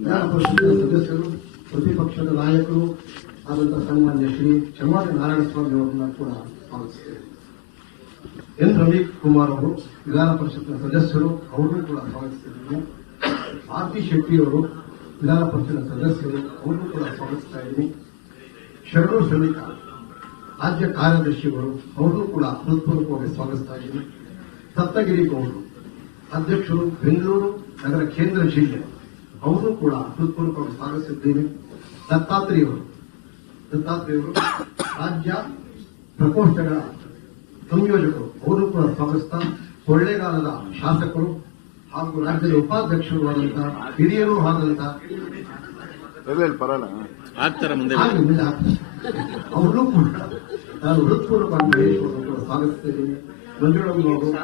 ವಿಧಾನ ಪರಿಷತ್ತಿನ ಸದಸ್ಯರು, ಪ್ರತಿಪಕ್ಷದ ನಾಯಕರು ಆದಂತಹ ಸನ್ಮಾನ್ಯ ಶ್ರೀ ನಾರಾಯಣ ನಾರಾಯಣಸ್ವಾಮಿ ಅವರನ್ನು ಕೂಡ ಸ್ವಾಗತಿಸ್ತೇವೆ ಎನ್. ರವಿ ಕುಮಾರ್ ಅವರು, ವಿಧಾನ ಪರಿಷತ್ತಿನ ಸದಸ್ಯರು, ಅವರನ್ನು ಕೂಡ ಸ್ವಾಗತಿಸ್ತಿದ್ದೇನೆ ಆರ್ತಿ ಶೆಟ್ಟಿ ಅವರು, ವಿಧಾನ ಪರಿಷತ್ತಿನ ಸದಸ್ಯರು, ಅವರನ್ನು ಕೂಡ ಸ್ವಾಗತಿಸ್ತಾ ಇದ್ದೀನಿ. ಶರಣು ಶ್ರಮಿಕ ರಾಜ್ಯ ಕಾರ್ಯದರ್ಶಿಗಳು ಅವರನ್ನು ಕೂಡ ಹೃತ್ಪೂರ್ವಕವಾಗಿ ಸ್ವಾಗತಿಸ್ತಾ ಇದ್ದೀನಿ. ಸಪ್ತಗಿರಿ ಗೌಡರು, ಅಧ್ಯಕ್ಷರು ಬೆಂಗಳೂರು ನಗರ ಕೇಂದ್ರ ಜಿಲ್ಲೆ ಅವರು ಕೂಡ ಹೃತ್ಪೂರ್ವಕವಾಗಿ ಸ್ವಾಗತಿಸಿದ್ದೇನೆ ದತ್ತಾತ್ರೇಯವರು. ದತ್ತಾತ್ರೇಯವರು ದತ್ತಾತ್ರೇಯ ರಾಜ್ಯ ಪ್ರಕೋಷ್ಠಗಳ ಸಂಯೋಜಕರು. ಅವರು ಕೂಡ ಸ್ವಾಗತಿಸ್ತಾ ಕೊಳ್ಳೇಗಾಲದ ಶಾಸಕರು ಹಾಗೂ ರಾಜ್ಯದ ಉಪಾಧ್ಯಕ್ಷರು ಆದಂತಹ ಹಿರಿಯರು ಆದಂತಹ ಅವರು ಕೂಡ ನಾನು ಹೃತ್ಪೂರ್ವಕವಾಗಿ ಮಹೇಶ್ವರನ್ನು ಕೂಡ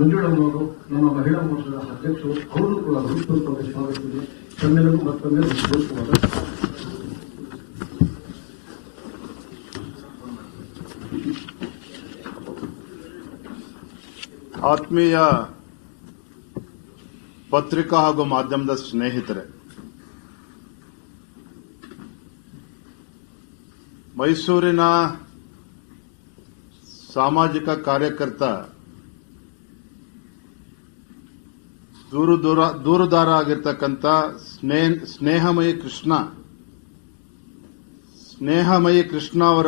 ಮಂಜುಳಮ್ಮನವರು ನಮ್ಮ ಮಹಿಳಾ ಮೋರ್ಚಾದ ಅಧ್ಯಕ್ಷರು, ಅವರು ಕೂಡ ಹೃತ್ಪೂರ್ವಕ ಸ್ವಾಗತಿಸಿದೆ ತಮ್ಮೆಲ್ಲರೂ ಮತ್ತೊಮ್ಮೆ ಹೃತ್ಪೂರ್ವಕವಾದ ಆತ್ಮೀಯ ಪತ್ರಿಕಾ ಹಾಗೂ ಮಾಧ್ಯಮದ ಸ್ನೇಹಿತರೆ, ಮೈಸೂರಿನ ಸಾಮಾಜಿಕ ಕಾರ್ಯಕರ್ತ ದೂರು ದೂರ, ದೂರುದಾರ ಆಗಿರ್ತಕ್ಕಂಥ ಸ್ನೇಹ, ಸ್ನೇಹಮಯಿ ಕೃಷ್ಣ. ಸ್ನೇಹಮಯಿ ಕೃಷ್ಣ ಅವರ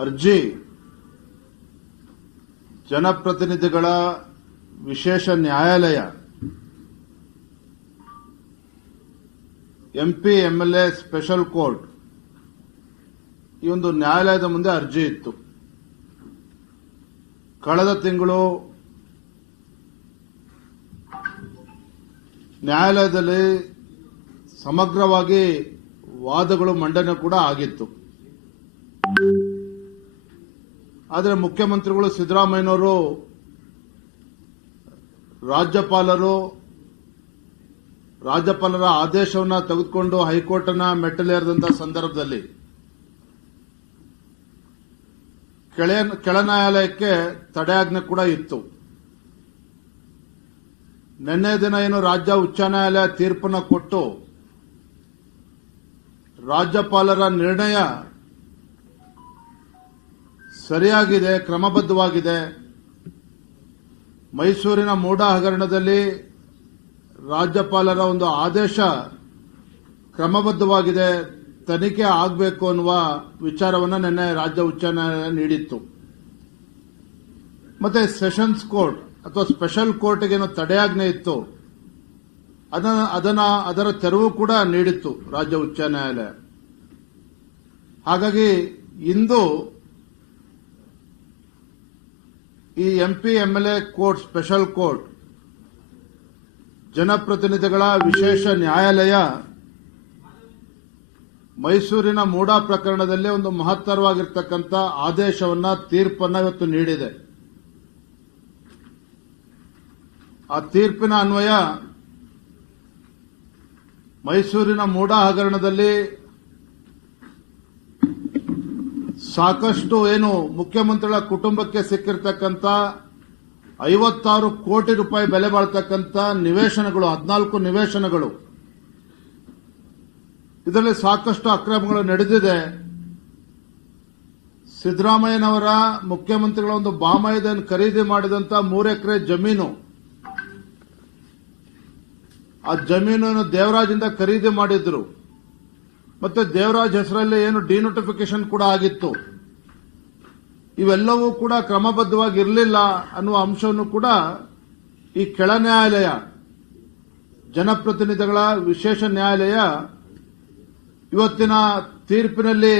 ಅರ್ಜಿ ಜನಪ್ರತಿನಿಧಿಗಳ ವಿಶೇಷ ನ್ಯಾಯಾಲಯ. MP MLA special court. ಈ ಒಂದು ನ್ಯಾಯಾಲಯದ ಮುಂದೆ ಅರ್ಜಿ ಇತ್ತು. ಕಳೆದ ತಿಂಗಳು ನ್ಯಾಯಾಲಯದಲ್ಲಿ ಸಮಗ್ರವಾಗಿ ವಾದಗಳು ಮಂಡನೆ ಕೂಡ ಆಗಿತ್ತು. ಆದರೆ ಮುಖ್ಯಮಂತ್ರಿಗಳು ಸಿದ್ದರಾಮಯ್ಯನವರು, ರಾಜ್ಯಪಾಲರು, ರಾಜ್ಯಪಾಲರ ಆದೇಶವನ್ನು ತೆಗೆದುಕೊಂಡು ಹೈಕೋರ್ಟ್ನ ಮೆಟ್ಟಲೇರಿದಂತಹ ಸಂದರ್ಭದಲ್ಲಿ ಕೆಳ ನ್ಯಾಯಾಲಯಕ್ಕೆ ತಡೆಯಾಜ್ಞೆ ಕೂಡ ಇತ್ತು. ನಿನ್ನೆ ದಿನ ಏನು ರಾಜ್ಯ ಉಚ್ಚ ನ್ಯಾಯಾಲಯ ತೀರ್ಪನ್ನು ಕೊಟ್ಟು ರಾಜ್ಯಪಾಲರ ನಿರ್ಣಯ ಸರಿಯಾಗಿದೆ, ಕ್ರಮಬದ್ಧವಾಗಿದೆ. ಮೈಸೂರಿನ ಮೂಡ ಹಗರಣದಲ್ಲಿ ರಾಜ್ಯಪಾಲರ ಒಂದು ಆದೇಶ ಕ್ರಮಬದ್ಧವಾಗಿದೆ, ತನಿಖೆ ಆಗಬೇಕು ಅನ್ನುವ ವಿಚಾರವನ್ನು ನಿನ್ನೆ ರಾಜ್ಯ ಉಚ್ಚ ನ್ಯಾಯಾಲಯ ನೀಡಿತ್ತು. ಮತ್ತೆ ಸೆಷನ್ಸ್ ಕೋರ್ಟ್ ಅಥವಾ ಸ್ಪೆಷಲ್ ಕೋರ್ಟ್ಗೇನು ತಡೆಯಾಜ್ಞೆ ಇತ್ತು, ಅದನ್ನ ಅದನ್ನ, ಅದರ ತೆರವು ಕೂಡ ನೀಡಿತ್ತು ರಾಜ್ಯ ಉಚ್ಚ ನ್ಯಾಯಾಲಯ. ಹಾಗಾಗಿ ಇಂದು ಈ MP MLA court, special court, ಜನಪ್ರತಿನಿಧಿಗಳ ವಿಶೇಷ ನ್ಯಾಯಾಲಯ ಮೈಸೂರಿನ ಮೂಡಾ ಪ್ರಕರಣದಲ್ಲಿ ಒಂದು ಮಹತ್ತರವಾಗಿರ್ತಕ್ಕಂಥ ಆದೇಶವನ್ನ ತೀರ್ಪನ್ನ ಇವತ್ತು ನೀಡಿದೆ. ಆ ತೀರ್ಪಿನ ಅನ್ವಯ ಮೈಸೂರಿನ ಮೂಡ ಹಗರಣದಲ್ಲಿ ಸಾಕಷ್ಟು ಏನು ಮುಖ್ಯಮಂತ್ರಿಗಳ ಕುಟುಂಬಕ್ಕೆ ಸಿಕ್ಕಿರ್ತಕ್ಕಂಥ ಐವತ್ತಾರು ಕೋಟಿ ರೂಪಾಯಿ ಬೆಲೆ ಬಾಳ್ತಕ್ಕಂಥ ನಿವೇಶನಗಳು, ಹದಿನಾಲ್ಕು ನಿವೇಶನಗಳು. ಇದರಲ್ಲಿ ಸಾಕಷ್ಟು ಅಕ್ರಮಗಳು ನಡೆದಿದೆ. ಸಿದ್ದರಾಮಯ್ಯನವರ ಮುಖ್ಯಮಂತ್ರಿಗಳ ಒಂದು ಬಾಮಯದನ್ನು ಖರೀದಿ ಮಾಡಿದಂತ ಮೂರು ಎಕರೆ ಜಮೀನು ಆ ಜಮೀನನ್ನು ದೇವರಾಜಿಂದ ಖರೀದಿ ಮಾಡಿದ್ರು. ಮತ್ತೆ ದೇವರಾಜ್ ಹೆಸರಲ್ಲಿ ಏನು ಡಿನೋಟಿಫಿಕೇಶನ್ ಕೂಡ ಆಗಿತ್ತು. ಇವೆಲ್ಲವೂ ಕೂಡ ಕ್ರಮಬದ್ಧವಾಗಿ ಇರಲಿಲ್ಲ ಅನ್ನುವ ಅಂಶವನ್ನು ಕೂಡ ಈ ಕೆಳ ನ್ಯಾಯಾಲಯ, ಜನಪ್ರತಿನಿಧಿಗಳ ವಿಶೇಷ ನ್ಯಾಯಾಲಯ ಇವತ್ತಿನ ತೀರ್ಪಿನಲ್ಲಿ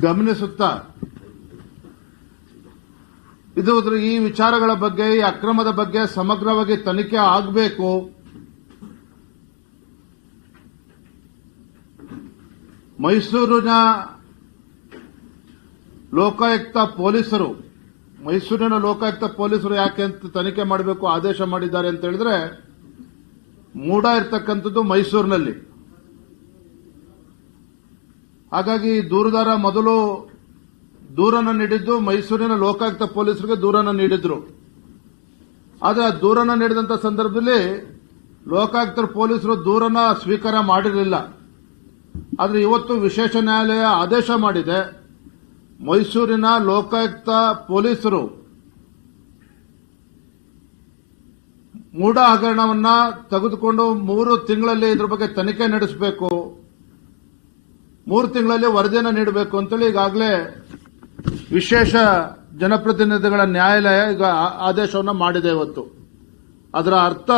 ಗಮನಿಸುತ್ತಾ, ಇದು ಈ ವಿಚಾರಗಳ ಬಗ್ಗೆ, ಈ ಅಕ್ರಮದ ಬಗ್ಗೆ ಸಮಗ್ರವಾಗಿ ತನಿಖೆ ಆಗಬೇಕು. ಮೈಸೂರಿನ ಲೋಕಾಯುಕ್ತ ಪೊಲೀಸರು, ಮೈಸೂರಿನ ಲೋಕಾಯುಕ್ತ ಪೊಲೀಸರು ಯಾಕೆ ಅಂತ ತನಿಖೆ ಮಾಡಬೇಕು, ಆದೇಶ ಮಾಡಿದ್ದಾರೆ ಅಂತ ಹೇಳಿದ್ರೆ, ಮೂಡ ಇರತಕ್ಕಂಥದ್ದು ಮೈಸೂರಿನಲ್ಲಿ. ಹಾಗಾಗಿ ದೂರದಾರ ಮೊದಲು ದೂರನ್ನು ನೀಡಿದ್ದು ಮೈಸೂರಿನ ಲೋಕಾಯುಕ್ತ ಪೊಲೀಸರಿಗೆ ದೂರನ್ನು ನೀಡಿದ್ರು. ಆದರೆ ಆ ದೂರನ್ನು ನೀಡಿದಂಥ ಸಂದರ್ಭದಲ್ಲಿ ಲೋಕಾಯುಕ್ತ ಪೊಲೀಸರು ದೂರನ ಸ್ವೀಕಾರ ಮಾಡಿರಲಿಲ್ಲ. ಆದರೆ ಇವತ್ತು ವಿಶೇಷ ನ್ಯಾಯಾಲಯ ಆದೇಶ ಮಾಡಿದೆ. ಮೈಸೂರಿನ ಲೋಕಾಯುಕ್ತ ಪೊಲೀಸರು ಮೂಢ ಹಗರಣವನ್ನ ತೆಗೆದುಕೊಂಡು ಮೂರು ತಿಂಗಳಲ್ಲಿ ಇದ್ರ ಬಗ್ಗೆ ತನಿಖೆ ನಡೆಸಬೇಕು. ಮೂರು ತಿಂಗಳಲ್ಲಿ ವರದಿಯನ್ನು ನೀಡಬೇಕು ಅಂತೇಳಿ ಈಗಾಗಲೇ ವಿಶೇಷ ಜನಪ್ರತಿನಿಧಿಗಳ ನ್ಯಾಯಾಲಯ ಈಗ ಆದೇಶವನ್ನು ಮಾಡಿದೆ ಇವತ್ತು. ಅದರ ಅರ್ಥ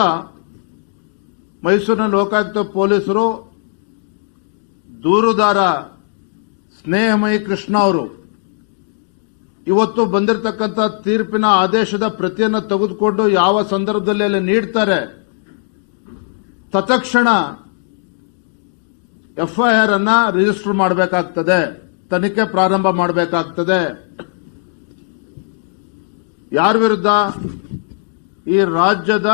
ಮೈಸೂರಿನ ಲೋಕಾಯುಕ್ತ ಪೊಲೀಸರು ದೂರುದಾರ ಸ್ನೇಹಮಯಿ ಕೃಷ್ಣ ಅವರು ಇವತ್ತು ಬಂದಿರತಕ್ಕಂಥ ತೀರ್ಪಿನ ಆದೇಶದ ಪ್ರತಿಯನ್ನು ತೆಗೆದುಕೊಂಡು ಯಾವ ಸಂದರ್ಭದಲ್ಲಿ ಅಲ್ಲಿ ನೀಡ್ತಾರೆ, ತತ್ಕ್ಷಣ ಎಫ್ಐಆರ್ ಅನ್ನ ರಿಜಿಸ್ಟರ್ ಮಾಡಬೇಕಾಗ್ತದೆ, ತನಿಖೆ ಪ್ರಾರಂಭ ಮಾಡಬೇಕಾಗ್ತದೆ. ಯಾರ ವಿರುದ್ಧ? ಈ ರಾಜ್ಯದ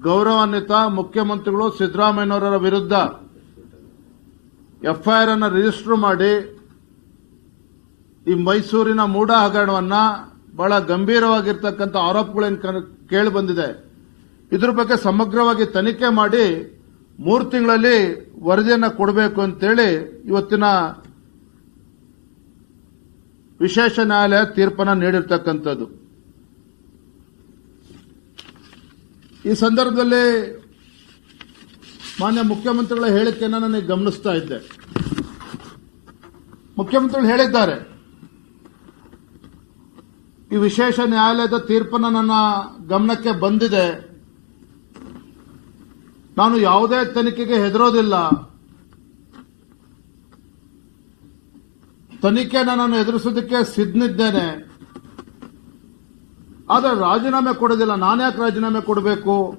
ಗೌರವಾನ್ವಿತ ಮುಖ್ಯಮಂತ್ರಿಗಳು ಸಿದ್ದರಾಮಯ್ಯನವರ ವಿರುದ್ಧ. ಎಫ್ಐಆರ್ ಅನ್ನು ರಿಜಿಸ್ಟರ್ ಮಾಡಿ ಈ ಮೈಸೂರಿನ ಮೂಢ ಹಗರಣವನ್ನು ಬಹಳ ಗಂಭೀರವಾಗಿರ್ತಕ್ಕಂಥ ಆರೋಪಗಳೇನು ಕೇಳಿ ಬಂದಿದೆ. ಇದ್ರ ಬಗ್ಗೆ ಸಮಗ್ರವಾಗಿ ತನಿಖೆ ಮಾಡಿ ಮೂರು ತಿಂಗಳಲ್ಲಿ ವರದಿಯನ್ನು ಕೊಡಬೇಕು ಅಂತೇಳಿ ಇವತ್ತಿನ ವಿಶೇಷ ನ್ಯಾಯಾಲಯ ತೀರ್ಪನ್ನು ನೀಡಿರ್ತಕ್ಕಂಥದ್ದು. ಈ ಸಂದರ್ಭದಲ್ಲಿ ಮಾನ್ಯ ಮುಖ್ಯಮಂತ್ರಿಗಳ ಹೇಳಿಕೆಯನ್ನು ನನಗೆ ಗಮನಿಸ್ತಾ ಇದ್ದೆ. ಮುಖ್ಯಮಂತ್ರಿಗಳು ಹೇಳಿದ್ದಾರೆ. ಈ ವಿಶೇಷ ನ್ಯಾಯಾಲಯದ ತೀರ್ಪನ್ನು ನನ್ನ ಗಮನಕ್ಕೆ ಬಂದಿದೆ. ನಾನು ಯಾವುದೇ ತನಿಖೆಗೆ ಹೆದರೋದಿಲ್ಲ. ತನಿಖೆ ನಾನು ಎದುರಿಸೋದಕ್ಕೆ ಸಿದ್ಧನಿದ್ದೇನೆ. ಆದರೆ ರಾಜೀನಾಮೆ ಕೊಡೋದಿಲ್ಲ. ನಾನ್ಯಾಕೆ ರಾಜೀನಾಮೆ ಕೊಡಬೇಕು?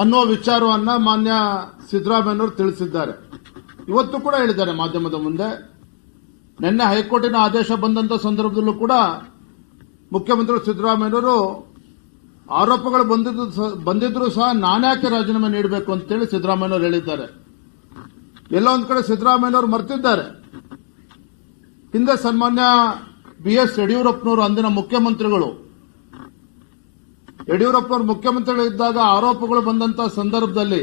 ಅನ್ನೋ ವಿಚಾರವನ್ನ ಮಾನ್ಯ ಸಿದ್ದರಾಮಯ್ಯನವರು ತಿಳಿಸಿದ್ದಾರೆ. ಇವತ್ತು ಕೂಡ ಹೇಳಿದ್ದಾರೆ ಮಾಧ್ಯಮದ ಮುಂದೆ. ನಿನ್ನೆ ಹೈಕೋರ್ಟಿನ ಆದೇಶ ಬಂದಂತ ಸಂದರ್ಭದಲ್ಲೂ ಕೂಡ ಮುಖ್ಯಮಂತ್ರಿ ಸಿದ್ದರಾಮಯ್ಯನವರು ಆರೋಪಗಳು ಬಂದಿದ್ದು ಬಂದಿದ್ರು ಸಹ ನಾನ್ಯಾಕೆ ರಾಜೀನಾಮೆ ನೀಡಬೇಕು ಅಂತೇಳಿ ಸಿದ್ದರಾಮಯ್ಯನವರು ಹೇಳಿದ್ದಾರೆ. ಎಲ್ಲ ಒಂದು ಕಡೆ ಸಿದ್ದರಾಮಯ್ಯನವರು ಮರ್ತಿದ್ದಾರೆ. ಹಿಂದೆ ಸನ್ಮಾನ್ಯ ಬಿ ಎಸ್ ಯಡಿಯೂರಪ್ಪನವರು ಅಂದಿನ ಮುಖ್ಯಮಂತ್ರಿಗಳು ಯಡಿಯೂರಪ್ಪನವರು ಮುಖ್ಯಮಂತ್ರಿಗಳಿದ್ದಾಗ ಆರೋಪಗಳು ಬಂದಂತ ಸಂದರ್ಭದಲ್ಲಿ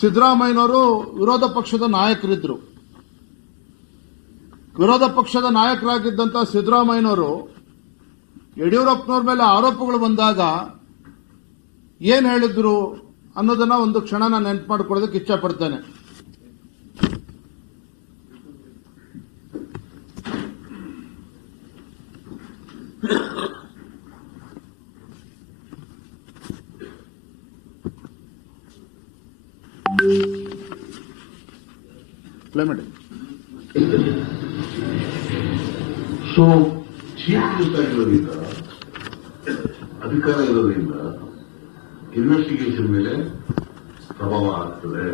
ಸಿದ್ದರಾಮಯ್ಯನವರು ವಿರೋಧ ಪಕ್ಷದ ನಾಯಕರಿದ್ದರು. ವಿರೋಧ ಪಕ್ಷದ ನಾಯಕರಾಗಿದ್ದಂತ ಸಿದ್ದರಾಮಯ್ಯನವರು ಯಡಿಯೂರಪ್ಪನವ್ರ ಮೇಲೆ ಆರೋಪಗಳು ಬಂದಾಗ ಏನ್ ಹೇಳಿದ್ರು ಅನ್ನೋದನ್ನ ಒಂದು ಕ್ಷಣ ನಾನು ನೆನಪು ಮಾಡ್ಕೊಳ್ಳೋದಕ್ಕೆ ಇಚ್ಛೆ ಪ್ಲೇ ಮಾಡಿ. ಸೊ ಚೀಫ್ ಆಗಿರೋದ್ರಿಂದ ಅಧಿಕಾರ ಇರೋದ್ರಿಂದ ಇನ್ವೆಸ್ಟಿಗೇಷನ್ ಮೇಲೆ ಪ್ರಭಾವ ಆಗ್ತದೆ.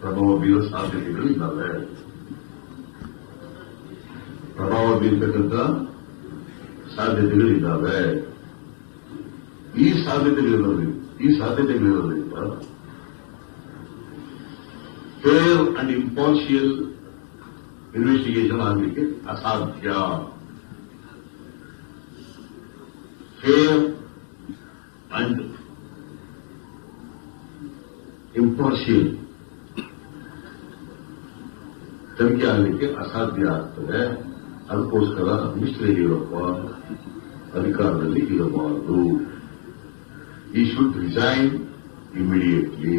ಪ್ರಭಾವ ಬೀರೋ ಸಾಧ್ಯತೆಗಳು ಇದ್ದಾವೆ. ಪ್ರಭಾವ ಬೀರ್ತಕ್ಕಂಥ ಸಾಧ್ಯತೆಗಳಿದ್ದಾವೆ ಈ ಸಾಧ್ಯತೆಗಳಿರೋದ್ರಿಂದ ಈ ಸಾಧ್ಯತೆಗಳಿರೋದ್ರಿಂದ ಫೇರ್ ಅಂಡ್ ಇಂಪಾರ್ಷಿಯಲ್ ಇನ್ವೆಸ್ಟಿಗೇಷನ್ ಆಗಲಿಕ್ಕೆ ಅಸಾಧ್ಯ ಫೇರ್ ಅಂಡ್ ಇಂಪಾರ್ಷಿಯಲ್ ತನಿಖೆ ಆಗಲಿಕ್ಕೆ ಅಸಾಧ್ಯ ಆಗ್ತದೆ ಅದಕ್ಕೋಸ್ಕರ ಮಿಸ್ಟರ್ ಯಡಿಯೂರಪ್ಪ ಅಧಿಕಾರದಲ್ಲಿ ಇರಬಾರದು ಈ should resign immediately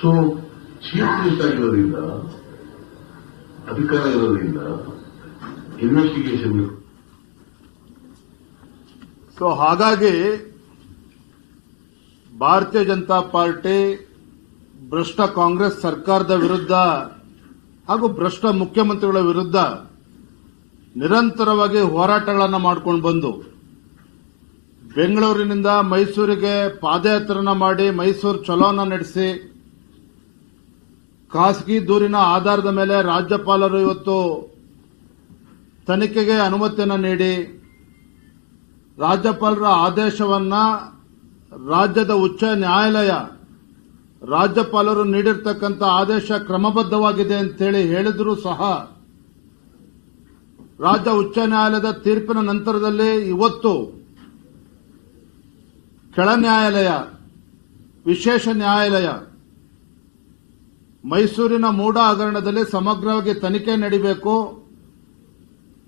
so minister ಆಗಿರೋದ್ರಿಂದ ಅಧಿಕಾರ ಇರೋದ್ರಿಂದ ಇನ್ವೆಸ್ಟಿಗೇಷನ್ ಸೊ ಹಾಗಾಗಿ ಭಾರತೀಯ ಜನತಾ ಪಾರ್ಟಿ ಭ್ರಷ್ಟ ಕಾಂಗ್ರೆಸ್ ಸರ್ಕಾರದ ವಿರುದ್ಧ ಹಾಗೂ ಭ್ರಷ್ಟ ಮುಖ್ಯಮಂತ್ರಿಗಳ ವಿರುದ್ಧ ನಿರಂತರವಾಗಿ ಹೋರಾಟಗಳನ್ನು ಮಾಡ್ಕೊಂಡು ಬಂದು, ಬೆಂಗಳೂರಿನಿಂದ ಮೈಸೂರಿಗೆ ಪಾದಯಾತ್ರನ ಮಾಡಿ ಮೈಸೂರು ಚಲೋನ ನಡೆಸಿ ಖಾಸಗಿ ದೂರಿನ ಆಧಾರದ ಮೇಲೆ ರಾಜ್ಯಪಾಲರು ಇವತ್ತು ತನಿಖೆಗೆ ಅನುಮತಿಯನ್ನು ನೀಡಿ ರಾಜ್ಯಪಾಲರ ಆದೇಶವನ್ನ ರಾಜ್ಯದ ಉಚ್ಚ ನ್ಯಾಯಾಲಯ ರಾಜ್ಯಪಾಲರು ನೀಡಿರ್ತಕ್ಕಂಥ ಆದೇಶ ಕ್ರಮಬದ್ಧವಾಗಿದೆ ಅಂತೇಳಿ ಹೇಳಿದರೂ ಸಹ ರಾಜ್ಯ ಉಚ್ಚ ನ್ಯಾಯಾಲಯದ ತೀರ್ಪಿನ ನಂತರದಲ್ಲಿ ಇವತ್ತು ಕೆಳ ನ್ಯಾಯಾಲಯ, ವಿಶೇಷ ನ್ಯಾಯಾಲಯ ಮೈಸೂರಿನ ಮೂಡ ಹಗರಣದಲ್ಲಿ ಸಮಗ್ರವಾಗಿ ತನಿಖೆ ನಡೀಬೇಕು.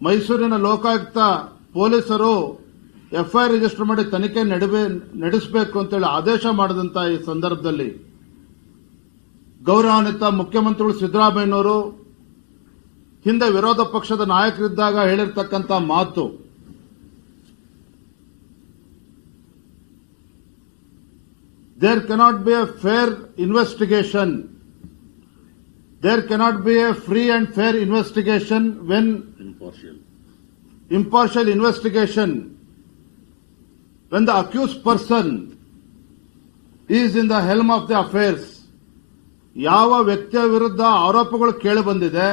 ಮೈಸೂರಿನ ಲೋಕಾಯುಕ್ತ ಪೊಲೀಸರು ಎಫ್ಐಆರ್ ರಿಜಿಸ್ಟರ್ ಮಾಡಿ ತನಿಖೆ ನಡೆಸಬೇಕು ಅಂತೇಳಿ ಆದೇಶ ಮಾಡಿದಂತ ಈ ಸಂದರ್ಭದಲ್ಲಿ ಗೌರವಾನ್ವಿತ ಮುಖ್ಯಮಂತ್ರಿಗಳು ಸಿದ್ದರಾಮಯ್ಯನವರು ಹಿಂದೆ ವಿರೋಧ ಪಕ್ಷದ ನಾಯಕರಿದ್ದಾಗ ಹೇಳಿರ್ತಕ್ಕಂಥ ಮಾತು. There cannot be a fair investigation there cannot be a free and fair investigation when impartial. impartial investigation when the accused person is in the helm of the affairs ಯಾವ ವ್ಯಕ್ತಿಯ ವಿರುದ್ಧ ಆರೋಪಗಳು ಕೇಳಿಬಂದಿದೆ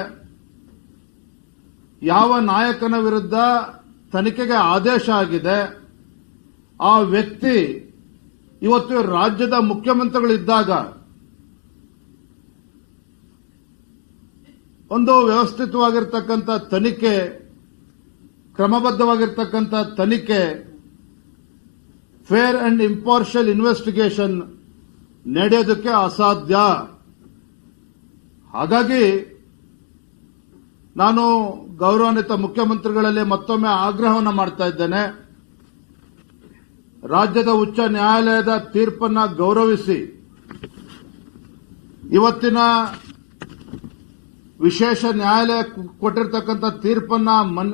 ಯಾವ ನಾಯಕನ ವಿರುದ್ಧ ತನಿಖೆಗೆ ಆದೇಶ ಆಗಿದೆ ಆ ವ್ಯಕ್ತಿ ಇವತ್ತು ರಾಜ್ಯದ ಮುಖ್ಯಮಂತ್ರಿಗಳಿದ್ದಾಗ ಒಂದು ವ್ಯವಸ್ಥಿತವಾಗಿರ್ತಕ್ಕಂಥ ತನಿಖೆ, ಕ್ರಮಬದ್ಧವಾಗಿರ್ತಕ್ಕಂಥ ತನಿಖೆ ಫೇರ್ ಅಂಡ್ ಇಂಪಾರ್ಷಿಯಲ್ ಇನ್ವೆಸ್ಟಿಗೇಷನ್ ನಡೆಯೋದಕ್ಕೆ ಅಸಾಧ್ಯ. ಹಾಗಾಗಿ ನಾನು ಗೌರವಾನ್ವಿತ ಮುಖ್ಯಮಂತ್ರಿಗಳಲ್ಲಿ ಮತ್ತೊಮ್ಮೆ ಆಗ್ರಹವನ್ನು ಮಾಡ್ತಾ ಇದ್ದೇನೆ. ರಾಜ್ಯದ ಉಚ್ಚ ನ್ಯಾಯಾಲಯದ ತೀರ್ಪನ್ನ ಗೌರವಿಸಿ ಇವತ್ತಿನ ವಿಶೇಷ ನ್ಯಾಯಾಲಯ ಕೊಟ್ಟಿರ್ತಕ್ಕಂಥ ತೀರ್ಪನ್ನ ಮನ್,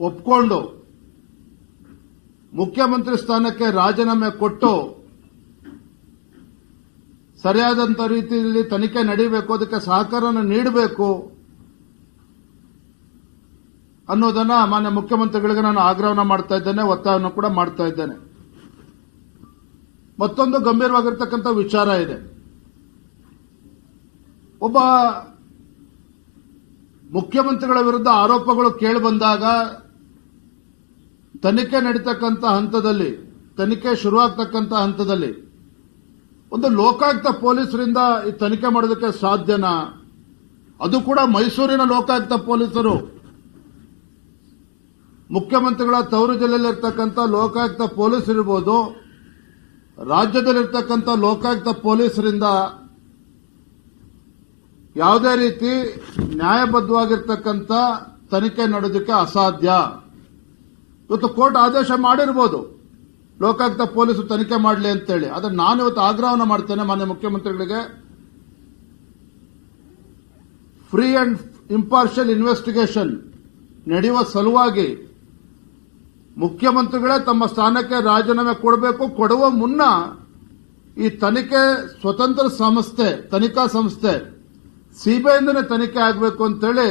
ಒಪ್ಕೊಂಡು ಮುಖ್ಯಮಂತ್ರಿ ಸ್ಥಾನಕ್ಕೆ ರಾಜೀನಾಮೆ ಕೊಟ್ಟು ಸರಿಯಾದಂಥ ರೀತಿಯಲ್ಲಿ ತನಿಖೆ ನಡೀಬೇಕು, ಅದಕ್ಕೆ ಸಹಕಾರ ನೀಡಬೇಕು ಅನ್ನೋದನ್ನ ಮಾನ್ಯ ಮುಖ್ಯಮಂತ್ರಿಗಳಿಗೆ ನಾನು ಆಗ್ರಹವನ್ನು ಮಾಡ್ತಾ ಇದ್ದೇನೆ, ಒತ್ತಾಯವನ್ನು ಕೂಡ ಮಾಡ್ತಾ ಇದ್ದೇನೆ. ಮತ್ತೊಂದು ಗಂಭೀರವಾಗಿರ್ತಕ್ಕಂಥ ವಿಚಾರ ಇದೆ. ಒಬ್ಬ ಮುಖ್ಯಮಂತ್ರಿಗಳ ವಿರುದ್ಧ ಆರೋಪಗಳು ಕೇಳಿಬಂದಾಗ ತನಿಖೆ ನಡೀತಕ್ಕಂಥ ಹಂತದಲ್ಲಿ, ತನಿಖೆ ಶುರುವಾಗ್ತಕ್ಕಂಥ ಹಂತದಲ್ಲಿ ಒಂದು ಲೋಕಾಯುಕ್ತ ಪೊಲೀಸರಿಂದ ಈ ತನಿಖೆ ಮಾಡೋದಕ್ಕೆ ಸಾಧ್ಯನಾ? ಅದು ಕೂಡ ಮೈಸೂರಿನ ಲೋಕಾಯುಕ್ತ ಪೊಲೀಸರು. ಮುಖ್ಯಮಂತ್ರಿಗಳ ತವರು ಜಿಲ್ಲೆಯಲ್ಲಿರ್ತಕ್ಕಂಥ ಲೋಕಾಯುಕ್ತ ಪೊಲೀಸರಿರ್ಬೋದು, ರಾಜ್ಯದಲ್ಲಿರ್ತಕ್ಕಂಥ ಲೋಕಾಯುಕ್ತ ಪೊಲೀಸರಿಂದ ಯಾವುದೇ ರೀತಿ ನ್ಯಾಯಬದ್ಧವಾಗಿರ್ತಕ್ಕಂಥ ತನಿಖೆ ನಡೆಯೋದಕ್ಕೆ ಅಸಾಧ್ಯ. ಇವತ್ತು ಕೋರ್ಟ್ ಆದೇಶ ಮಾಡಿರ್ಬೋದು. ಲೋಕಾಯುಕ್ತ ಪೊಲೀಸರು ತನಿಖೆ ಮಾಡಲಿ ಅಂತೇಳಿ. ಆದರೆ ನಾನು ಇವತ್ತು ಆಗ್ರಹವನ್ನು ಮಾಡ್ತೇನೆ ಮಾನ್ಯ ಮುಖ್ಯಮಂತ್ರಿಗಳಿಗೆ. ಫ್ರೀ ಅಂಡ್ ಇಂಪಾರ್ಷಿಯಲ್ ಇನ್ವೆಸ್ಟಿಗೇಷನ್ ನಡೆಯುವ ಸಲುವಾಗಿ ಮುಖ್ಯಮಂತ್ರಿಗಳೇ ತಮ್ಮ ಸ್ಥಾನಕ್ಕೆ ರಾಜೀನಾಮೆ ಕೊಡಬೇಕು. ಕೊಡುವ ಮುನ್ನ ಈ ತನಿಖೆ ಸ್ವತಂತ್ರ ಸಂಸ್ಥೆ, ತನಿಖಾ ಸಂಸ್ಥೆ ಸಿಬಿಐಯಿಂದನೇ ತನಿಖೆ ಆಗಬೇಕು ಅಂತೇಳಿ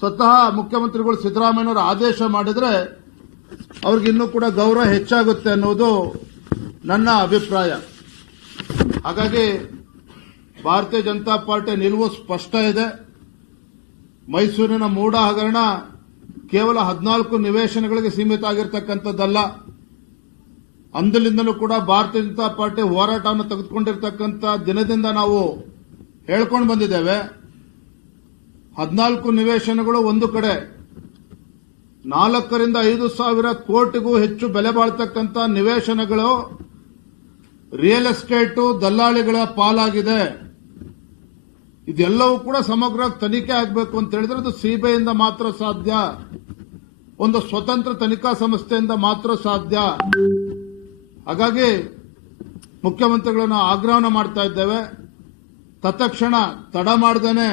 ಸ್ವತಃ ಮುಖ್ಯಮಂತ್ರಿಗಳು ಸಿದ್ದರಾಮಯ್ಯನವರು ಆದೇಶ ಮಾಡಿದ್ರೆ ಅವ್ರಿಗೆ ಇನ್ನೂ ಕೂಡ ಗೌರವ ಹೆಚ್ಚಾಗುತ್ತೆ ಅನ್ನೋದು ನನ್ನ ಅಭಿಪ್ರಾಯ. ಹಾಗಾಗಿ ಭಾರತೀಯ ಜನತಾ ಪಾರ್ಟಿ ನಿಲುವು ಸ್ಪಷ್ಟ ಇದೆ. ಮೈಸೂರಿನ ಮೂಡ ಹಗರಣ ಕೇವಲ ಹದಿನಾಲ್ಕು ನಿವೇಶನಗಳಿಗೆ ಸೀಮಿತ ಆಗಿರ್ತಕ್ಕಂಥದ್ದಲ್ಲ. ಅಂದಲಿಂದಲೂ ಕೂಡ ಭಾರತೀಯ ಜನತಾ ಪಾರ್ಟಿ ಹೋರಾಟವನ್ನು ತೆಗೆದುಕೊಂಡಿರ್ತಕ್ಕಂಥ ದಿನದಿಂದ ನಾವು ಹೇಳ್ಕೊಂಡು ಬಂದಿದ್ದೇವೆ. ಹದಿನಾಲ್ಕು ನಿವೇಶನಗಳು ಒಂದು ಕಡೆ. ನಾಲ್ಕರಿಂದ ಐದು ಸಾವಿರ ಕೋಟಿಗೂ ಹೆಚ್ಚು ಬೆಲೆ ಬಾಳ್ತಕ್ಕಂಥ ನಿವೇಶನಗಳು ರಿಯಲ್ ಎಸ್ಟೇಟು ದಲ್ಲಾಳಿಗಳ ಪಾಲಾಗಿದೆ. ಇದೆಲ್ಲವೂ ಕೂಡ ಸಮಗ್ರ ತನಿಖೆ ಆಗಬೇಕು ಅಂತ ಹೇಳಿದ್ರೆ ಅದು ಸಿಬಿಐಯಿಂದ ಮಾತ್ರ ಸಾಧ್ಯ. ಒಂದು ಸ್ವತಂತ್ರ ತನಿಖಾ ಸಂಸ್ಥೆಯಿಂದ ಮಾತ್ರ ಸಾಧ್ಯ. ಹಾಗಾಗಿ ಮುಖ್ಯಮಂತ್ರಿಗಳನ್ನು ಆಗ್ರಹವನ್ನು ಮಾಡ್ತಾ ಇದ್ದೇವೆ. ತತ್ಕ್ಷಣ ತಡ ಮಾಡ್ದೇನೆ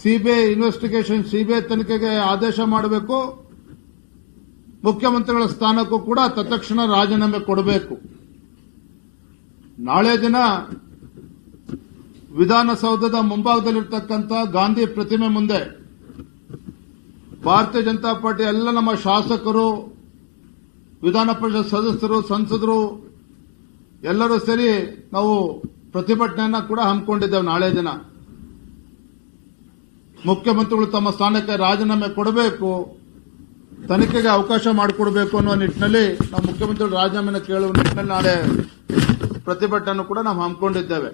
ಸಿಬಿಐ ಇನ್ವೆಸ್ಟಿಗೇಷನ್ ಸಿಬಿಐ ತನಿಖೆಗೆ ಆದೇಶ ಮಾಡಬೇಕು. ಮುಖ್ಯಮಂತ್ರಿಗಳ ಸ್ಥಾನಕ್ಕೂ ಕೂಡ ತತ್ಕ್ಷಣ ರಾಜೀನಾಮೆ ಕೊಡಬೇಕು. ನಾಳೆ ದಿನ ವಿಧಾನಸೌಧದ ಮುಂಭಾಗದಲ್ಲಿರ್ತಕ್ಕಂಥ ಗಾಂಧಿ ಪ್ರತಿಮೆ ಮುಂದೆ ಭಾರತೀಯ ಜನತಾ ಪಾರ್ಟಿ ಎಲ್ಲ ನಮ್ಮ ಶಾಸಕರು, ವಿಧಾನ ಪರಿಷತ್ ಸದಸ್ಯರು, ಸಂಸದರು ಎಲ್ಲರೂ ಸೇರಿ ನಾವು ಪ್ರತಿಭಟನೆಯನ್ನ ಕೂಡ ಹಮ್ಮಿಕೊಂಡಿದ್ದೇವೆ ನಾಳೆ ದಿನ. ಮುಖ್ಯಮಂತ್ರಿಗಳು ತಮ್ಮ ಸ್ಥಾನಕ್ಕೆ ರಾಜೀನಾಮೆ ಕೊಡಬೇಕು, ತನಿಖೆಗೆ ಅವಕಾಶ ಮಾಡಿಕೊಡಬೇಕು ಅನ್ನೋ ನಿಟ್ಟಿನಲ್ಲಿ ನಾವು ಮುಖ್ಯಮಂತ್ರಿಗಳು ರಾಜೀನಾಮೆನ ಕೇಳುವ ನಿಟ್ಟಿನಲ್ಲಿ ನಾಳೆ ಪ್ರತಿಭಟನೆ ಕೂಡ ನಾವು ಹಮ್ಮಿಕೊಂಡಿದ್ದೇವೆ.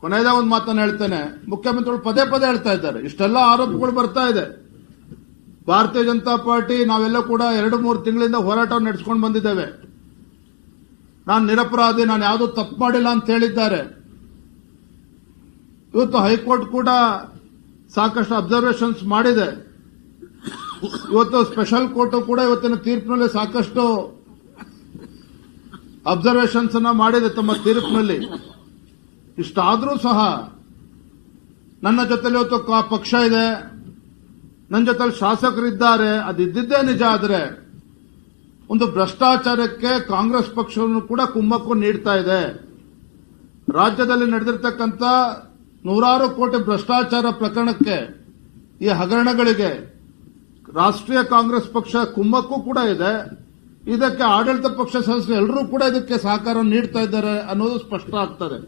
ಕೊನೆಯದ ಒಂದು ಮಾತನ್ನು ಹೇಳ್ತೇನೆ. ಮುಖ್ಯಮಂತ್ರಿಗಳು ಪದೇ ಪದೇ ಹೇಳ್ತಾ ಇದ್ದಾರೆ. ಇಷ್ಟೆಲ್ಲ ಆರೋಪಗಳು ಬರ್ತಾ ಇದೆ. ಭಾರತೀಯ ಜನತಾ ಪಾರ್ಟಿ ನಾವೆಲ್ಲ ಕೂಡ ಎರಡು ಮೂರು ತಿಂಗಳಿಂದ ಹೋರಾಟ ನಡೆಸ್ಕೊಂಡು ಬಂದಿದ್ದೇವೆ. ನಾನು ನಿರಪರಾಧಿ, ನಾನು ಯಾವುದೂ ತಪ್ಪು ಮಾಡಿಲ್ಲ ಅಂತ ಹೇಳಿದ್ದಾರೆ. ಇವತ್ತು ಹೈಕೋರ್ಟ್ ಕೂಡ ಸಾಕಷ್ಟು ಅಬ್ಸರ್ವೇಷನ್ಸ್ ಮಾಡಿದೆ. ಇವತ್ತು ಸ್ಪೆಷಲ್ ಕೋರ್ಟ್ ಕೂಡ ಇವತ್ತಿನ ತೀರ್ಪಿನಲ್ಲಿ ಸಾಕಷ್ಟು ಅಬ್ಸರ್ವೇಷನ್ಸ್ ಅನ್ನ ಮಾಡಿದೆ ತಮ್ಮ ತೀರ್ಪಿನಲ್ಲಿ. ಇಷ್ಟಾದರೂ ಸಹ ನನ್ನ ಜೊತೆಲಿ ಇವತ್ತು ಪಕ್ಷ ಇದೆ. ನನ್ನ ಜೊತೆಲಿ ಶಾಸಕರಿದ್ದಾರೆ. ಅದಿದ್ದೇ ನಿಜ ಆದ್ರೆ ಒಂದು ಭ್ರಷ್ಟಾಚಾರಕ್ಕೆ ಕಾಂಗ್ರೆಸ್ ಪಕ್ಷವನ್ನು ಕೂಡ ಕುಮ್ಮಕ್ಕು ನೀಡ್ತಾ ಇದೆ. ರಾಜ್ಯದಲ್ಲಿ ನಡೆದಿರ್ತಕ್ಕಂಥ ನೂರಾರು ಕೋಟಿ ಭ್ರಷ್ಟಾಚಾರ ಪ್ರಕರಣಕ್ಕೆ ಈ ಹಗರಣಗಳಿಗೆ ರಾಷ್ಟ್ರೀಯ ಕಾಂಗ್ರೆಸ್ ಪಕ್ಷ ಕುಂಭಕ್ಕೂ ಕೂಡ ಇದೆ. ಇದಕ್ಕೆ ಆಡಳಿತ ಪಕ್ಷ ಸದಸ್ಯರು ಎಲ್ಲರೂ ಕೂಡ ಇದಕ್ಕೆ ಸಹಕಾರ ನೀಡ್ತಾ ಇದ್ದಾರೆ ಅನ್ನೋದು ಸ್ಪಷ್ಟ ಆಗ್ತದೆ.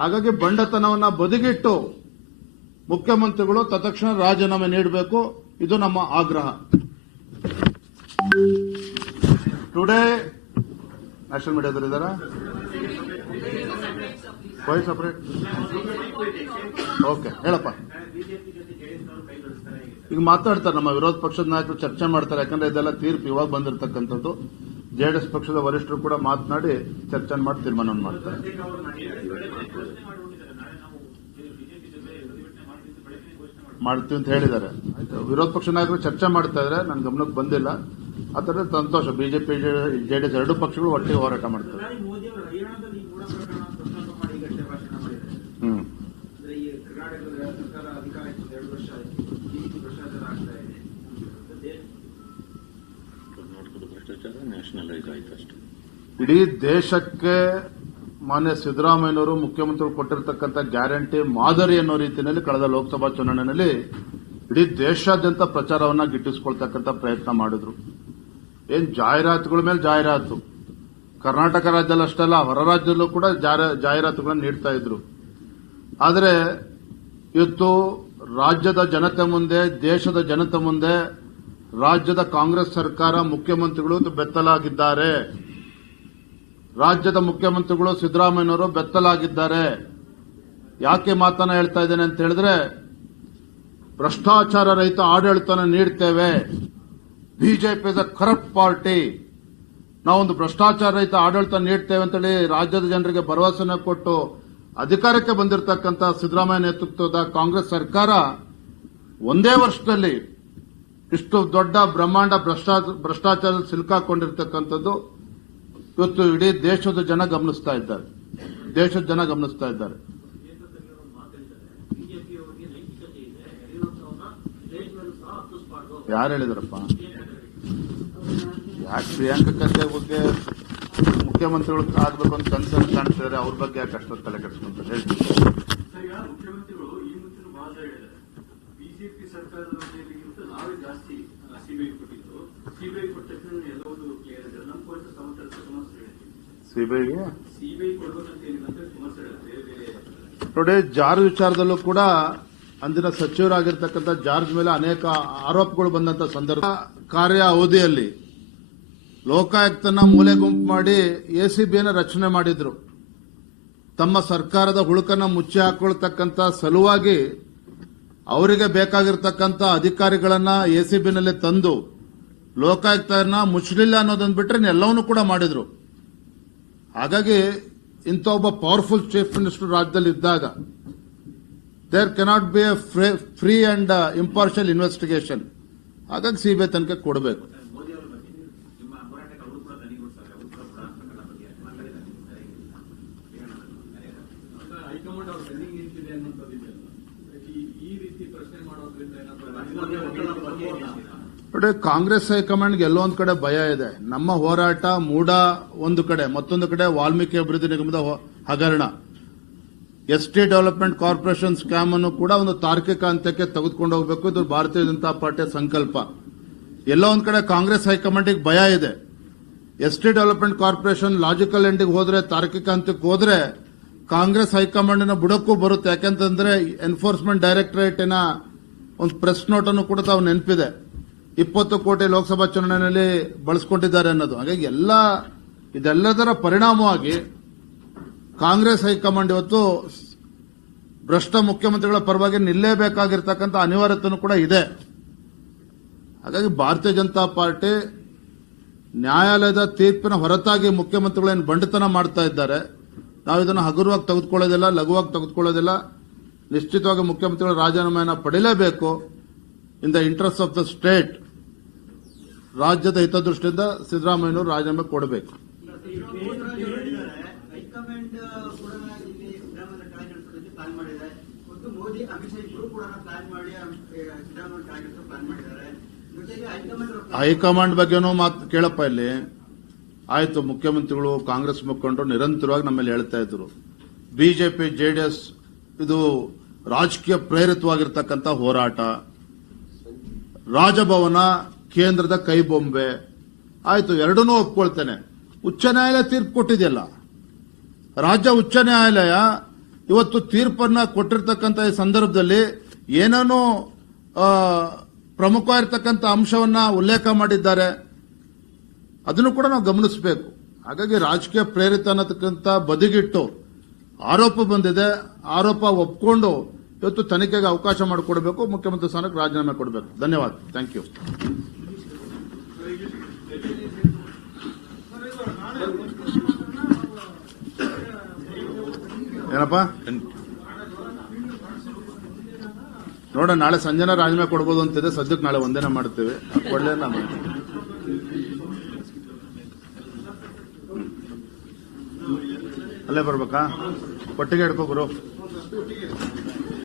ಹಾಗಾಗಿ ಬಂಡತನವನ್ನ ಬದಿಗಿಟ್ಟು ಮುಖ್ಯಮಂತ್ರಿಗಳು ತತ್ಕ್ಷಣ ರಾಜೀನಾಮೆ ನೀಡಬೇಕು. ಇದು ನಮ್ಮ ಆಗ್ರಹ. ಟುಡೇ ನ್ಯಾಷನಲ್ ಮೀಡಿಯಾದಲ್ಲಿ ಇದ್ದಾರಾ? ವೈ ಓಕೆ ಹೇಳಪ್ಪ. ಈಗ ಮಾತಾಡ್ತಾರೆ, ನಮ್ಮ ವಿರೋಧ ಪಕ್ಷದ ನಾಯಕರು ಚರ್ಚೆ ಮಾಡ್ತಾರೆ, ಯಾಕಂದ್ರೆ ಇದೆಲ್ಲ ತೀರ್ಪು ಇವಾಗ ಬಂದಿರತಕ್ಕಂಥದ್ದು. ಜೆಡಿಎಸ್ ಪಕ್ಷದ ವರಿಷ್ಠರು ಕೂಡ ಮಾತನಾಡಿ ಚರ್ಚೆ ಮಾಡಿ ತೀರ್ಮಾನವನ್ನು ಮಾಡ್ತಾರೆ. ಮಾಡ್ತೀವಿ ಅಂತ ಹೇಳಿದ್ದಾರೆ. ವಿರೋಧ ಪಕ್ಷ ನಾಯಕರು ಚರ್ಚೆ ಮಾಡ್ತಾ ಇದ್ರೆ ನನ್ನ ಗಮನಕ್ಕೆ ಬಂದಿಲ್ಲ. ಆ ಥರ ಸಂತೋಷ. ಬಿಜೆಪಿ ಜೆಡಿಎಸ್ ಎರಡು ಪಕ್ಷಗಳು ಒಟ್ಟಿಗೆ ಹೋರಾಟ ಮಾಡ್ತಾರೆ ಹ್ಮ್. ಅಂದ್ರೆ ಈ ಕರ್ನಾಟಕದ ಸರ್ಕಾರ ಅಧಿಕಾರಕ್ಕೆ ಎರಡು ವರ್ಷ ಆಯ್ತು. ಈ ರೀತಿ ಭ್ರಷ್ಟಾಚಾರ ಆಗ್ತಾ ಇದೆ. ಮತ್ತೆ ಕರ್ನಾಟಕದ ಆಯ್ತು ಅಷ್ಟೇ. ಇಡೀ ದೇಶಕ್ಕೆ ಮಾನ್ಯ ಸಿದ್ದರಾಮಯ್ಯನವರು ಮುಖ್ಯಮಂತ್ರಿಗಳು ಕೊಟ್ಟಿರತಕ್ಕಂಥ ಗ್ಯಾರಂಟಿ ಮಾದರಿ ಅನ್ನೋ ರೀತಿಯಲ್ಲಿ ಕಳೆದ ಲೋಕಸಭಾ ಚುನಾವಣೆಯಲ್ಲಿ ಇಡೀ ದೇಶಾದ್ಯಂತ ಪ್ರಚಾರವನ್ನ ಗಿಟ್ಟಿಸಿಕೊಳ್ತಕ್ಕಂಥ ಪ್ರಯತ್ನ ಮಾಡಿದ್ರು. ಏನ್ ಜಾಹೀರಾತುಗಳ ಮೇಲೆ ಜಾಹೀರಾತು? ಕರ್ನಾಟಕ ರಾಜ್ಯದಲ್ಲಿ ಅಷ್ಟಲ್ಲ, ಹೊರ ರಾಜ್ಯದಲ್ಲೂ ಕೂಡ ಜಾಹೀರಾತುಗಳನ್ನು ನೀಡ್ತಾ ಇದ್ರು. ಆದರೆ ಇವತ್ತು ರಾಜ್ಯದ ಜನತೆ ಮುಂದೆ, ದೇಶದ ಜನತೆ ಮುಂದೆ ರಾಜ್ಯದ ಕಾಂಗ್ರೆಸ್ ಸರ್ಕಾರ ಮುಖ್ಯಮಂತ್ರಿಗಳು ಬೆತ್ತಲಾಗಿದ್ದಾರೆ. ರಾಜ್ಯದ ಮುಖ್ಯಮಂತ್ರಿಗಳು ಸಿದ್ದರಾಮಯ್ಯನವರು ಬೆತ್ತಲಾಗಿದ್ದಾರೆ. ಯಾಕೆ ಮಾತನ್ನ ಹೇಳ್ತಾ ಇದ್ದೇನೆ ಅಂತ ಹೇಳಿದ್ರೆ ಭ್ರಷ್ಟಾಚಾರ ರಹಿತ ಆಡಳಿತನ ನೀಡ್ತೇವೆ. BJP is a corrupt party. ನಾವೊಂದು ಭ್ರಷ್ಟಾಚಾರ ರಹಿತ ಆಡಳಿತ ನೀಡ್ತೇವೆ ಅಂತೇಳಿ ರಾಜ್ಯದ ಜನರಿಗೆ ಭರವಸೆನ ಕೊಟ್ಟು ಅಧಿಕಾರಕ್ಕೆ ಬಂದಿರತಕ್ಕಂಥ ಸಿದ್ದರಾಮಯ್ಯ ನೇತೃತ್ವದ ಕಾಂಗ್ರೆಸ್ ಸರ್ಕಾರ ಒಂದೇ ವರ್ಷದಲ್ಲಿ ಇಷ್ಟು ದೊಡ್ಡ ಬ್ರಹ್ಮಾಂಡ ಭ್ರಷ್ಟಾಚಾರ ಸಿಲುಕಾಕೊಂಡಿರತಕ್ಕಂಥದ್ದು ಇವತ್ತು ಇಡೀ ದೇಶದ ಜನ ಗಮನಿಸ್ತಾ ಇದ್ದಾರೆ. ದೇಶದ ಜನ ಗಮನಿಸ್ತಾ ಇದ್ದಾರೆ. ಯಾರು ಅವರಿಗೆ ನೈತಿಕತೆ ಇದೆ ಯಡಿಯೂರಪ್ಪನವರನ್ನ ದೇಶದಲ್ಲೂ ಸಹ ಹತ್ತಿಸಬಾರ್ದು ಯಾರು ಹೇಳಿದಾರಪ್ಪ ಯಾಕೆ ಪ್ರಿಯಾಂಕ ಖರ್ಗೆ ಬಗ್ಗೆ ಮುಖ್ಯಮಂತ್ರಿಗಳು ಆಗ್ಬೇಕು ಅಂತ ಕನ್ಸರ್ನ್ ಕಾಣ್ತಿದ್ದಾರೆ ಅವ್ರ ಬಗ್ಗೆ ಯಾಕೆ ಅಷ್ಟೊಂದು ತಲೆ ಕೆಡಿಸ್ಕೊಂತಾರೆ? ಹೇಳ್ತೀನಿ. ಬಿಜೆಪಿ ಸರ್ಕಾರದ ನಾವೇ ಜಾಸ್ತಿ ಸಿಬಿಐ ಕೊಟ್ಟಿದ್ದು. ಸಿಬಿಐ ಕೊಟ್ಟ ತಕ್ಷಣ ಎಲ್ಲವೂ ಕ್ಲಿಯರ್ ಇದೆ ನಮ್ಮ ಪಾಯಿಂಟ್ ಸಮಸ್ಯೆ ಸಮಸ್ಯೆ ಹೇಳಿದ್ವಿ ಸಿಬಿಐಗೆ ಸಿಬಿಐ ಕೊಡ್ಬೇಕಂತ ಸಮಸ್ಯೆ ನೋಡಿ ಜಾರ್ಜ್ ವಿಚಾರದಲ್ಲೂ ಕೂಡ ಅಂದಿನ ಸಚಿವರಾಗಿರ್ತಕ್ಕಂಥ ಜಾರ್ಜ್ ಮೇಲೆ ಅನೇಕ ಆರೋಪಗಳು ಬಂದಂತ ಸಂದರ್ಭ. ಕಾರ್ಯ ಅವಧಿಯಲ್ಲಿ ಲೋಕಾಯುಕ್ತನ ಮೂಲೆ ಗುಂಪು ಮಾಡಿ ಎಸಿಬಿಯನ್ನು ರಚನೆ ಮಾಡಿದ್ರು. ತಮ್ಮ ಸರ್ಕಾರದ ಹುಳುಕನ್ನು ಮುಚ್ಚಿ ಹಾಕೊಳ್ತಕ್ಕಂಥ ಸಲುವಾಗಿ ಅವರಿಗೆ ಬೇಕಾಗಿರ್ತಕ್ಕಂಥ ಅಧಿಕಾರಿಗಳನ್ನ ಎಸಿಬಿನಲ್ಲಿ ತಂದು ಲೋಕಾಯುಕ್ತನ ಮುಚ್ಚಲಿಲ್ಲ ಅನ್ನೋದನ್ನು ಬಿಟ್ಟರೆ ಎಲ್ಲವನ್ನೂ ಕೂಡ ಮಾಡಿದ್ರು. ಹಾಗಾಗಿ ಇಂಥ ಒಬ್ಬ ಪವರ್ಫುಲ್ ಚೀಫ್ ಮಿನಿಸ್ಟರ್ ರಾಜ್ಯದಲ್ಲಿ ಇದ್ದಾಗ there cannot be a free and impartial investigation ಹಾಗಾಗಿ ಸಿಬಿಐ ತನಿಖೆ ಕೊಡಬೇಕು ಮೋದಿ ಅವರು ಬಂದಿದ್ದು ನಿಮ್ಮ ಹೋರಾಟಕ್ಕೆ ಅವರು ಕೂಡ ತನಿಗೊಳಿಸ್ತಾರೆ ಅವರು ಕೂಡ ಪ್ರಕರಣ ಬಗ್ಗೆ ಮಾತಾಡಿದ್ದಾರೆ ಹೈಕಮಾಂಡ್ ಅವ್ರ ಬೆನ್ನಿಗೆ ನಿಂತಿದೆ ಅನ್ನೋಂಥದ್ದು ಇದೆಯಲ್ಲ ಈ ಈ ರೀತಿ ಪ್ರಶ್ನೆ ಮಾಡೋದ್ರಿಂದ ಏನಾದ್ರು ನೋಡಿ ಕಾಂಗ್ರೆಸ್ ಹೈಕಮಾಂಡ್ಗೆ ಎಲ್ಲೋ ಒಂದು ಕಡೆ ಭಯ ಇದೆ. ನಮ್ಮ ಹೋರಾಟ ಮೂಡ ಒಂದು ಕಡೆ, ಮತ್ತೊಂದು ಕಡೆ ವಾಲ್ಮೀಕಿ ಅಭಿವೃದ್ಧಿ ನಿಗಮದ ಹಗರಣ. S T development corporation scam ಅನ್ನು ಕೂಡ ಒಂದು ತಾರ್ಕಿಕ ಅಂತ್ಯಕ್ಕೆ ತೆಗೆದುಕೊಂಡು ಹೋಗಬೇಕು. ಇದು ಭಾರತೀಯ ಜನತಾ ಪಾರ್ಟಿಯ ಸಂಕಲ್ಪ. ಎಲ್ಲ ಒಂದ್ ಕಡೆ ಕಾಂಗ್ರೆಸ್ ಹೈಕಮಾಂಡಿಗೆ ಭಯ ಇದೆ. S T development corporation logical ಎಂಡಿಗೆ ಹೋದ್ರೆ, ತಾರ್ಕಿಕ ಹಂತಕ್ಕೆ ಹೋದ್ರೆ ಕಾಂಗ್ರೆಸ್ ಹೈಕಮಾಂಡಿನ ಬುಡಕ್ಕೂ ಬರುತ್ತೆ. ಯಾಕೆಂತಂದ್ರೆ ಎನ್ಫೋರ್ಸ್ಮೆಂಟ್ ಡೈರೆಕ್ಟರೇಟಿನ ಒಂದು ಪ್ರೆಸ್ ನೋಟ್ ಅನ್ನು ಕೂಡ ತಾವು ನೆನಪಿದೆ. ಇಪ್ಪತ್ತು ಕೋಟಿ ಲೋಕಸಭಾ ಚುನಾವಣೆಯಲ್ಲಿ ಬಳಸ್ಕೊಂಡಿದ್ದಾರೆ ಅನ್ನೋದು. ಹಾಗಾಗಿ ಎಲ್ಲ, ಇದೆಲ್ಲದರ ಪರಿಣಾಮವಾಗಿ ಕಾಂಗ್ರೆಸ್ ಹೈಕಮಾಂಡ್ ಇವತ್ತು ಭ್ರಷ್ಟ ಮುಖ್ಯಮಂತ್ರಿಗಳ ಪರವಾಗಿ ನಿಲ್ಲೇಬೇಕಾಗಿರ್ತಕ್ಕಂಥ ಅನಿವಾರ್ಯತೆಯೂ ಕೂಡ ಇದೆ. ಹಾಗಾಗಿ ಭಾರತೀಯ ಜನತಾ ಪಾರ್ಟಿ ನ್ಯಾಯಾಲಯದ ತೀರ್ಪಿನ ಹೊರತಾಗಿ ಮುಖ್ಯಮಂತ್ರಿಗಳೇನು ಬಂಡತನ ಮಾಡ್ತಾ ಇದ್ದಾರೆ, ನಾವು ಇದನ್ನು ಹಗುರವಾಗಿ ತೆಗೆದುಕೊಳ್ಳೋದಿಲ್ಲ, ಲಘುವಾಗಿ ತೆಗೆದುಕೊಳ್ಳೋದಿಲ್ಲ. ನಿಶ್ಚಿತವಾಗಿ ಮುಖ್ಯಮಂತ್ರಿಗಳ ರಾಜೀನಾಮೆಯನ್ನು ಪಡೆಯಲೇಬೇಕು in the interest of the state ರಾಜ್ಯದ ಹಿತದೃಷ್ಟಿಯಿಂದ ಸಿದ್ದರಾಮಯ್ಯನವರು ರಾಜೀನಾಮೆ ಕೊಡಬೇಕು. ಹೈಕಮಾಂಡ್ ಬಗ್ಗೆನೂ ಮಾತು ಕೇಳಪ್ಪ ಇಲ್ಲಿ. ಆಯ್ತು, ಮುಖ್ಯಮಂತ್ರಿಗಳು, ಕಾಂಗ್ರೆಸ್ ಮುಖಂಡರು ನಿರಂತರವಾಗಿ ನಮ್ಮಲ್ಲಿ ಹೇಳ್ತಾ ಇದ್ರು. ಬಿಜೆಪಿ, ಜೆಡಿಎಸ್, ಇದು ರಾಜಕೀಯ ಪ್ರೇರಿತವಾಗಿರ್ತಕ್ಕಂಥ ಹೋರಾಟ. ರಾಜಭವನ ಕೇಂದ್ರದ ಕೈಬೊಂಬೆ. ಆಯಿತು, ಎರಡನ್ನೂ ಒಪ್ಕೊಳ್ತೇನೆ. ಉಚ್ಚ ನ್ಯಾಯಾಲಯ ತೀರ್ಪು ಕೊಟ್ಟಿದೆಯಲ್ಲ? ರಾಜ್ಯ ಉಚ್ಚ ನ್ಯಾಯಾಲಯ ಇವತ್ತು ತೀರ್ಪನ್ನ ಕೊಟ್ಟಿರ್ತಕ್ಕಂಥ ಈ ಸಂದರ್ಭದಲ್ಲಿ ಏನೇನೋ ಪ್ರಮುಖವಾಗಿರ್ತಕ್ಕಂಥ ಅಂಶವನ್ನ ಉಲ್ಲೇಖ ಮಾಡಿದ್ದಾರೆ. ಅದನ್ನು ಕೂಡ ನಾವು ಗಮನಿಸಬೇಕು. ಹಾಗಾಗಿ ರಾಜಕೀಯ ಪ್ರೇರಿತ ಅನ್ನತಕ್ಕಂಥ ಬದಿಗಿಟ್ಟು ಆರೋಪ ಬಂದಿದೆ. ಆರೋಪ ಒಪ್ಕೊಂಡು ಇವತ್ತು ತನಿಖೆಗೆ ಅವಕಾಶ ಮಾಡಿಕೊಡಬೇಕು. ಮುಖ್ಯಮಂತ್ರಿ ಸ್ಥಾನಕ್ಕೆ ರಾಜೀನಾಮೆ ಕೊಡಬೇಕು. ಧನ್ಯವಾದ. ಥ್ಯಾಂಕ್ ಯು ಏನಪ್ಪ? ನೋಡ ನಾಳೆ ಸಂಜೆನ ರಾಜೀನಾಮೆ ಕೊಡ್ಬೋದು ಅಂತಿದೆ ಸದ್ಯಕ್ಕೆ ನಾಳೆ ಒಂದೇನ ಮಾಡ್ತೇವೆ. ನಾನು ಅಲ್ಲೇ ಬರ್ಬೇಕಾ? ಕೊಟ್ಟಿಗೆ ಹಿಡ್ಕೋ ಗುರು.